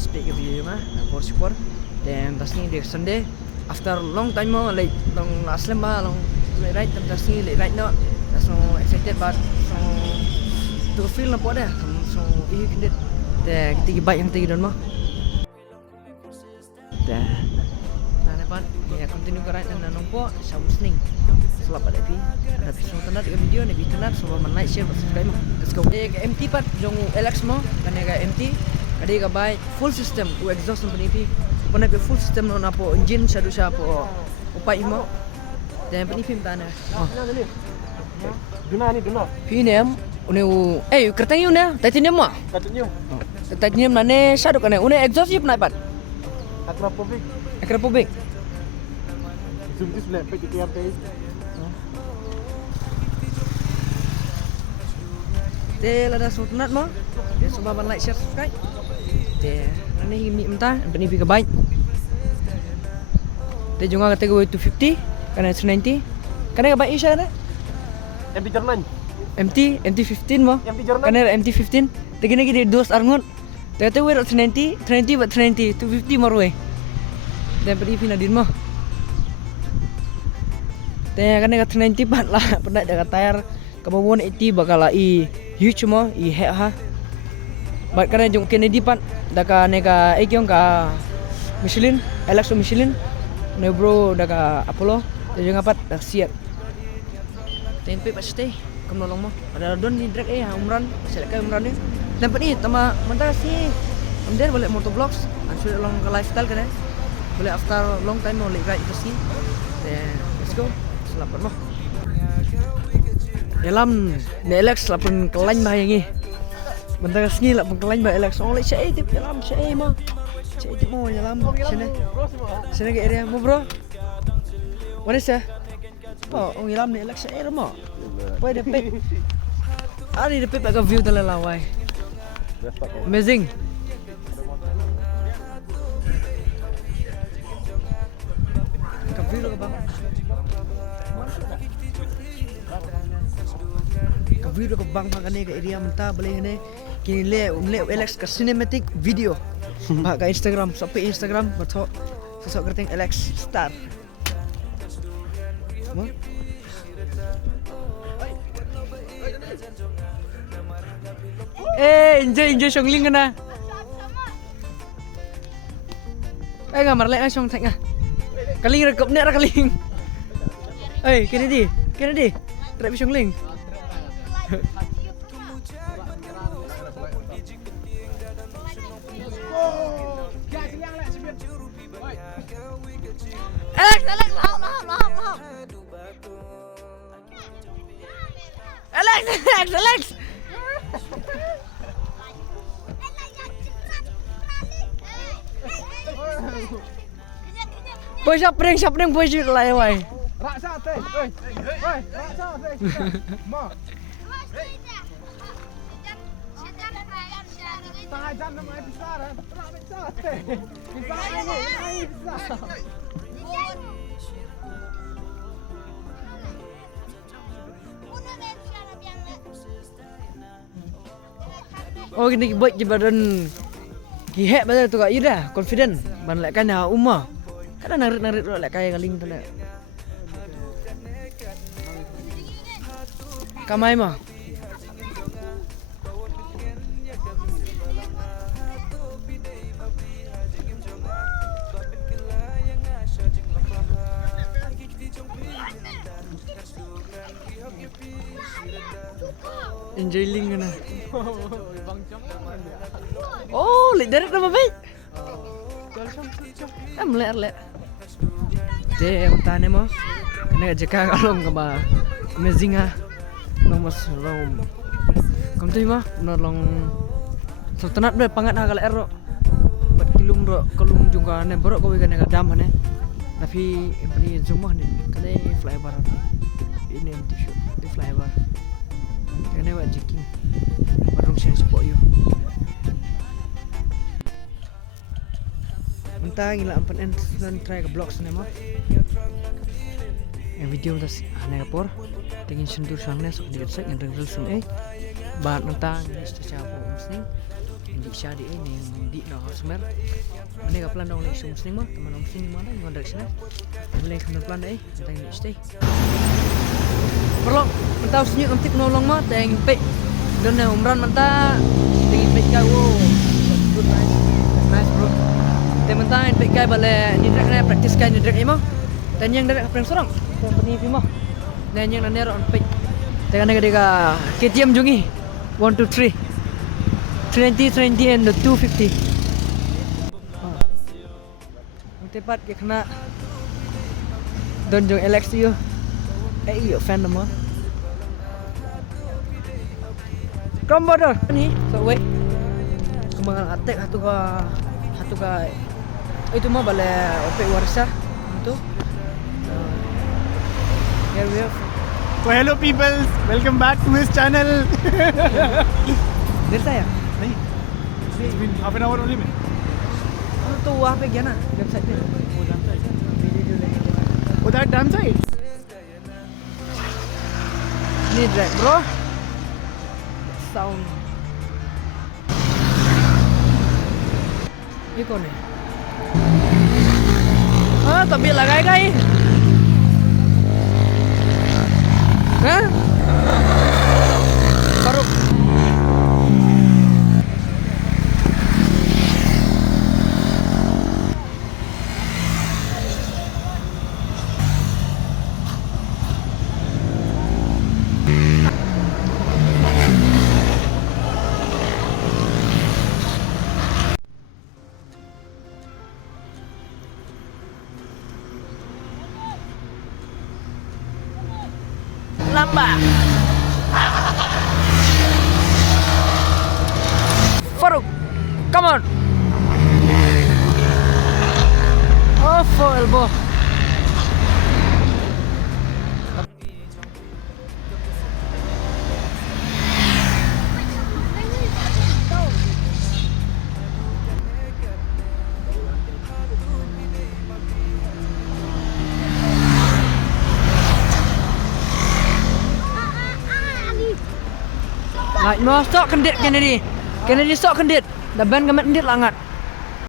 speak ke video mah for support dan tasni di Sunday after long time mo like long last lama long right tasni right now so excited but so to feel na po dah so ihikindit te kita bike yang tinggi don mo dah tane pan ya continue ke right na nong po sa listening selamat epi ada episode tanat ke video ni bitanat so man like share subscribe mo let's go empty pat jong Alex mo kanega empty ada ka bay full system u exhaust ng panipi puna pe full system no na po engine sa do siya po upay mo dan panipi tana Duna ni duna. pinem une u kertang yun na titanium mo Titanium. titanium na ne sa do kana une exhaust yun na pat Akrapobik. Zoom this black page tiap day. Te lada sunat mo. Te subaban like share subscribe. Te ani himi mta bani bi gabai. Te junga kate go 250 kana 390. Kana gabai isha na. MT Jerman. MT15 mo. MT Jerman. Kana MT15. Te gini gini dos arngon. Te kate we 390 but 390 250 marwe. Te bani bi na din mo. Te kana 390 pat lah pendak jaga tayar kemauan 80 bakal i huge mo i he ha bat kana jong Kennedy pan daka neka ekyong ka Michelin Alex Michelin ne bro daka Apollo te jong apat dak siat tempe pasti kam nolong mo ada don ni drag umran sel ka umran ni tempat ni tama manta si amder boleh motovlogs ansur long ke lifestyle kana boleh after long time mo ride itu sih let's go selamat mo Yalam ni Alex lapun kelain bah yang ni. Bentar kesini lapun kelain bah Alex. Oh, saya tip yalam saya mah. Saya tip mau yalam sini ke area mau bro. Mana sih? Oh, yalam ni Alex saya mah. Why the pip? Ada the pip agak view dalam lawai. Amazing. Agak view loh bang. Video ke bang magane ke area menta boleh ne kini le Alex ke cinematic video bak ke Instagram sampai Instagram betul sosok kerting Alex star mo enjoy songling kana ngamar le song thang kaling rekop ne ra kaling Kennedy trap songling Alex, lahap. Alex. Boy, siap pring boy jut lai wai. Raksa teh. Oi. Raksa teh. Ma. Setengah jam nama besar. Rak besar teh. Besar ni. Besar. Oh gini buat badan kihek betul tu kak ira confident ban lek kan umma kan narik lek kaya galing tu lek kamai mah enjoy ling na. Oh, lider na babai. Lek. Te tane mo. Kana jeka kalong ka ba. Amazing ha. Long mas long. Kam tu ma nolong. So tanat be pangat ha kala ero. Bat kilung ro kalung juga ne borok ko kana dam ne. Tapi ini jumah ni kale flyover. Ini t-shirt di flyover. Kena buat jiking barang saya support you mentang gila ampan dan try ke blog sana mah yang video das aneh por tingin sendur sangnya sok dikit sek yang rengel sun bahan mentang ini sudah siapa musning di sya di ini di no smer. Mane ka plan dong le sum sning mo teman om sning mana ngon direction. Boleh kan plan deh, tang ni stay. Perlu mentau senyuk ngetik nolong mah tang pe. Dan umran menta tang pe ka wo. Good nice. Nice bro. Tang menta pe ka bale ni drag na practice ka ni drag imo. Dan yang dari apa yang sorang? Company Vimo. Dan yang nanti on pe. Tengah negara KTM jungi 1 2 3 20 and the 250. Tepat ke kena don jong Alex yo. Yo fan nama. Kombodo ni so wait. Kembangan atek hatu ka itu mah bale OP Warsa itu. Here we have. So hello people, welcome back to his channel. There saya. नहीं, it's been half an hour only में. तो वहाँ पे गया ना वेबसाइट पे वो जानता है क्या? वीडियो लेने Oh, that damn side. Ini drag bro. Sound. ये कौन है? हाँ तभी लगाएगा ही. हाँ? Baru. Lambat. Faruk, come on. Oh, for elbow. Lại nó sọ kendit Kennedy. Kennedy sọ kendit. Dah ban gamet kendit langat.